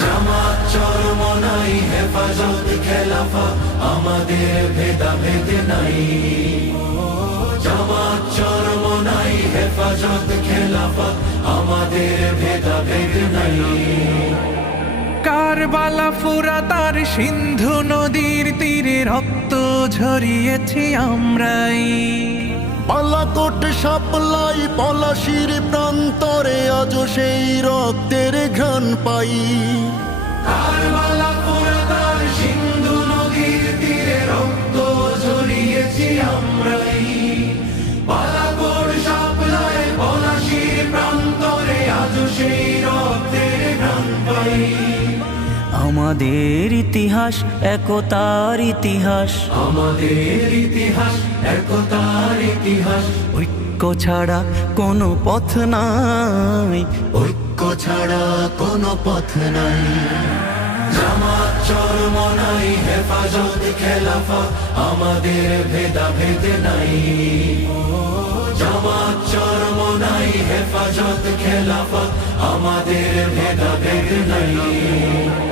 জামাত চরমনাই হেফাজত খেলাফা, আমাদের ভেদাভেদ নাই। জামাত হেফাজত খেলাফা, আমাদের ভেদাভেদ নাই। কারবালা ফুরা তার সিন্ধু নদীর তীরে রক্ত ঝরিয়েছি আমরাই। পালাকোট সাপলাই, পলাশির প্রান্তরে আজ সেই রক্তের ঘ্রাণ পাই। সিন্ধু নদীর তীরে রক্ত ঝরিয়েছি আমরাই। পালাগোর সাপলায় পলাশির প্রান্তরে আজ সেই রক্তের ঘ্রাণ পাই। আমাদের ইতিহাস একতার ইতিহাস। আমাদের ইতিহাস একতার ইতিহাস। ঐক্য ছাড়া কোনো পথ নাই। ঐক্য ছাড়া কোনো পথ নাই। জামাত চরমনাই হেফাজত, খেলাফা, আমাদের ভেদাভেদ নাই। জামাত চরমনাই হেফাজত, খেলাফা, আমাদের ভেদাভেদ নাই।